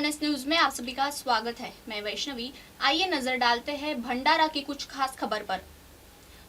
MNS news में आप सभी का स्वागत है। मैं वैष्णवी। आइए नजर डालते हैं भंडारा की कुछ खास खबर पर।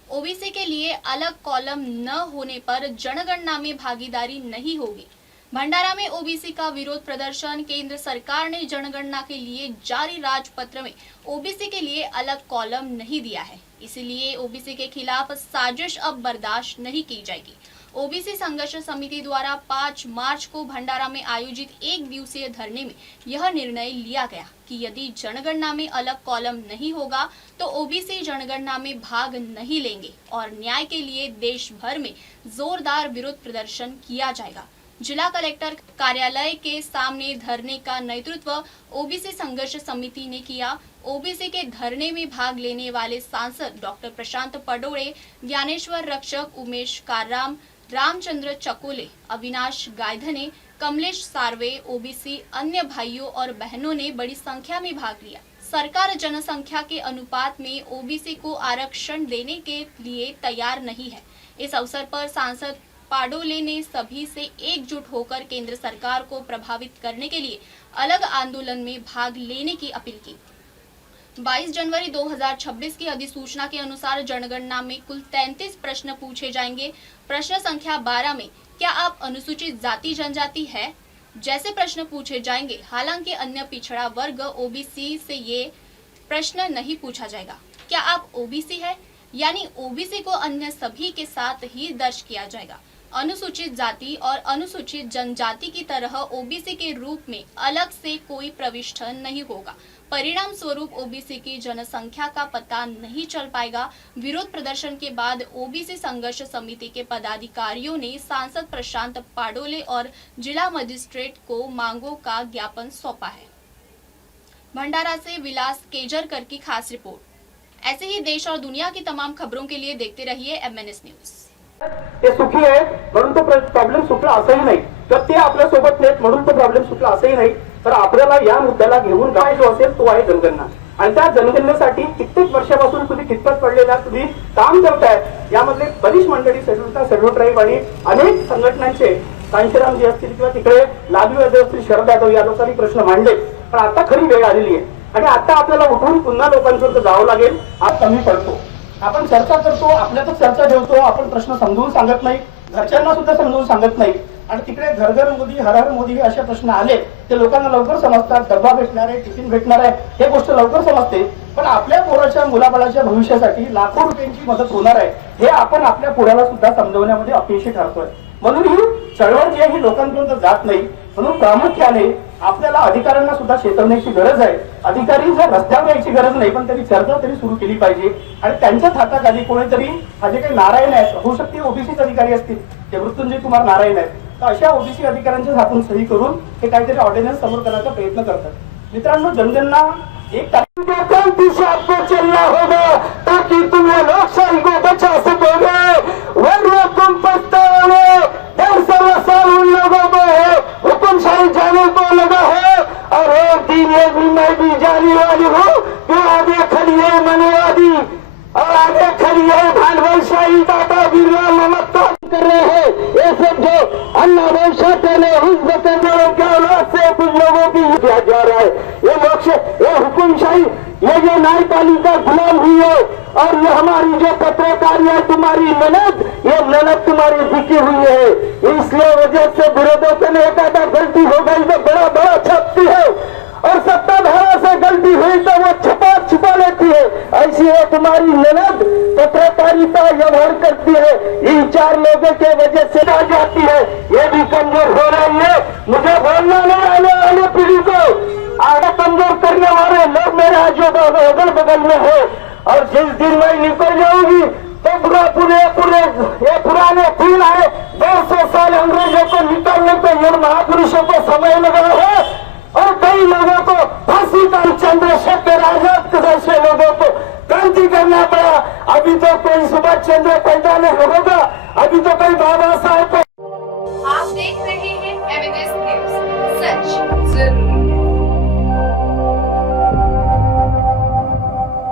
ओबीसी के लिए अलग कॉलम न होने पर जनगणना में भागीदारी नहीं होगी। भंडारा में ओबीसी का विरोध प्रदर्शन। केंद्र सरकार ने जनगणना के लिए जारी राजपत्र में ओबीसी के लिए अलग कॉलम नहीं दिया है, इसलिए ओबीसी के खिलाफ साजिश अब बर्दाश्त नहीं की जाएगी। ओबीसी संघर्ष समिति द्वारा 5 मार्च को भंडारा में आयोजित एक दिवसीय धरने में यह निर्णय लिया गया कि यदि जनगणना में अलग कॉलम नहीं होगा तो ओबीसी जनगणना में भाग नहीं लेंगे और न्याय के लिए देश भर में जोरदार विरोध प्रदर्शन किया जाएगा। जिला कलेक्टर कार्यालय के सामने धरने का नेतृत्व ओबीसी संघर्ष समिति ने किया। ओबीसी के धरने में भाग लेने वाले सांसद डॉक्टर प्रशांत पडोळे, ज्ञानेश्वर रक्षक, उमेश कारराम, रामचंद्र चकोले, अविनाश गायधने, कमलेश सार्वे, ओबीसी अन्य भाइयों और बहनों ने बड़ी संख्या में भाग लिया। सरकार जनसंख्या के अनुपात में ओबीसी को आरक्षण देने के लिए तैयार नहीं है। इस अवसर पर सांसद पाडोले ने सभी से एकजुट होकर केंद्र सरकार को प्रभावित करने के लिए अलग आंदोलन में भाग लेने की अपील की। 22 जनवरी 2026 की अधिसूचना के अनुसार जनगणना में कुल 33 प्रश्न पूछे जाएंगे। प्रश्न संख्या 12 में क्या आप अनुसूचित जाति जनजाति है जैसे प्रश्न पूछे जाएंगे। हालांकि अन्य पिछड़ा वर्ग ओबीसी से ये प्रश्न नहीं पूछा जाएगा। क्या आप ओबीसी है, यानी ओबीसी को अन्य सभी के साथ ही दर्ज किया जाएगा। अनुसूचित जाति और अनुसूचित जनजाति की तरह ओबीसी के रूप में अलग से कोई प्रविष्ट नहीं होगा। परिणाम स्वरूप ओबीसी की जनसंख्या का पता नहीं चल पाएगा। विरोध प्रदर्शन के बाद ओबीसी संघर्ष समिति के पदाधिकारियों ने सांसद प्रशांत पाडोले और जिला मजिस्ट्रेट को मांगों का ज्ञापन सौंपा है। भंडारा से विलास केजरकर की खास रिपोर्ट। ऐसे ही देश और दुनिया की तमाम खबरों के लिए देखते रहिए MNS न्यूज। ते सुखी आहेत म्हणून तो प्रॉब्लेम सुटला असंही नाही, तर ते आपल्या सोबत नाहीत म्हणून तो प्रॉब्लेम सुटला असंही नाही। तर आपल्याला या मुद्द्याला घेऊन काय जो असेल तो आहे जनगणना, आणि त्या जनगणनेसाठी कित्येक वर्षापासून तुम्ही कितपत पडलेला तुम्ही काम करताय। यामधले बरीच मंडळी सर्व ट्राईब आणि अनेक संघटनांचे कांशीराम जी असतील किंवा तिकडे लालू यादव असतील, शरद यादव या लोकांनी प्रश्न मांडले, पण आता खरी वेळ आलेली आहे आणि आता आपल्याला उठून पुन्हा लोकांपर्यंत जावं लागेल। आज कमी पडतो, आपण चर्चा करतो, आपल्यातच चर्चा ठेवतो, आपण प्रश्न समजून सांगत नाही, घरच्यांना सुद्धा समजून सांगत नाही आणि तिकडे घर घर मोदी हर हर मोदी असे प्रश्न आले ते लोकांना लवकर समजतात। डब्बा भेटणार आहे, टिफिन भेटणार आहे, हे गोष्ट लवकर समजते, पण आपल्या पोराच्या मुलाबाळाच्या भविष्यासाठी लाखो रुपयांची मदत होणार आहे हे आपण आपल्या पोराला सुद्धा समजवण्यामध्ये अपयशी ठरतोय। म्हणून ही चळवळ जी आहे ही लोकांपर्यंत जात नाही, म्हणून प्रामुख्याने आपल्याला अधिकाऱ्यांना सुद्धा चेतवण्याची गरज आहे। अधिकारी जर रस्त्यावर यायची गरज नाही, पण त्यांनी चर्चा तरी सुरू केली पाहिजे आणि त्यांच्याच हाताखाली कोणीतरी जे काही नारायण आहेत, होऊ शकते ओबीसी अधिकारी असतील, ते मृत्युंजय कुमार नारायण आहेत, तर अशा ओबीसी अधिकाऱ्यांच्या हातून सही करून हे काहीतरी ऑर्डिनन्स समोर करण्याचा प्रयत्न करतात। मित्रांनो, जनगणना एक क्रांति से आपको चलना होगा ताकि तुम लोकशाही को बचा सकोगे, वरना तुम पछताओगे। 150 साल उन लोगों को है हुकुमशाही जाने को लगा है और एक दिन ये भी मैं भी जाने वाली हूँ कि आगे खड़ी है मनवादी और आगे खड़ी है भांडवलशाही। टाटा बिरला ममता कर रहे हैं, ये सब जो अन्ना वंशा करने उस बतंजरों के औलाद से कुछ लोगों की किया जा रहा है। ये हुकुमशाही, ये जो न्यायपालिका गुलाम हुई है और ये हमारी जो पत्रकारिता तुम्हारी मेहनत, ये मेहनत तुम्हारी बिकी हुई है। इसलिए वजह से विरोधों से एक आधा गलती हो गई तो बड़ा बड़ा छपती है और सत्ताधारा से गलती हुई तो वो छुपा लेती है। ऐसी है तुम्हारी मेहनत, पत्रकारिता व्यवहार करती है, इन 4 लोगों के वजह से आ जाती है। ये भी कमजोर हो रही है। मुझे बोलना नहीं आने वाली पीढ़ी को आगे कमजोर करने वाले लोग मेरे जो अगल बगल में है, और जिस दिन मैं निकल जाऊंगी तो ये पुराने दिन है। 200 साल अंग्रेजों को निकालने को इन महापुरुषों को समय लगा है और कई लोगों को फांसी का, चंद्रशेखर आजाद जैसे लोगों को क्रांति करना पड़ा। अभी तो कोई सुभाष चंद्र पैदा नहीं होगा, अभी तो कोई बाबा साहब। आप देख रहे हैं MNS न्यूज, सच जरूर।